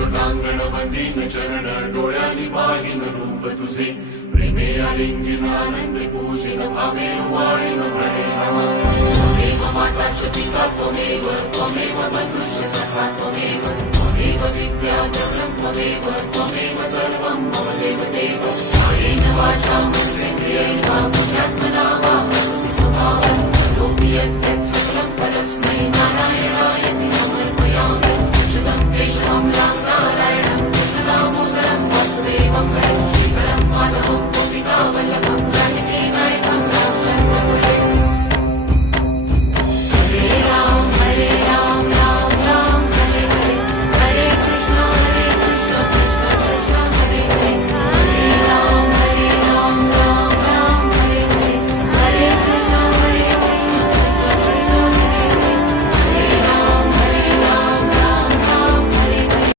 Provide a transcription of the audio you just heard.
लोटांगण बंदीन चरण डोळ्यांनी पाहिन रूप तुझे प्रेमे आलिंगन आनंद पूजिन भावे वाळीन प्रणे नमः त्वमेव माता च पिता त्वमेव बन्धुश्च सखा त्वमेव विद्या द्रव्यं त्वमेव सर्वं मम देव कायेन वाचा मनसेन्द्रियैर्वा बुद्ध्यात्मना वा प्रकृतिस्वभावेन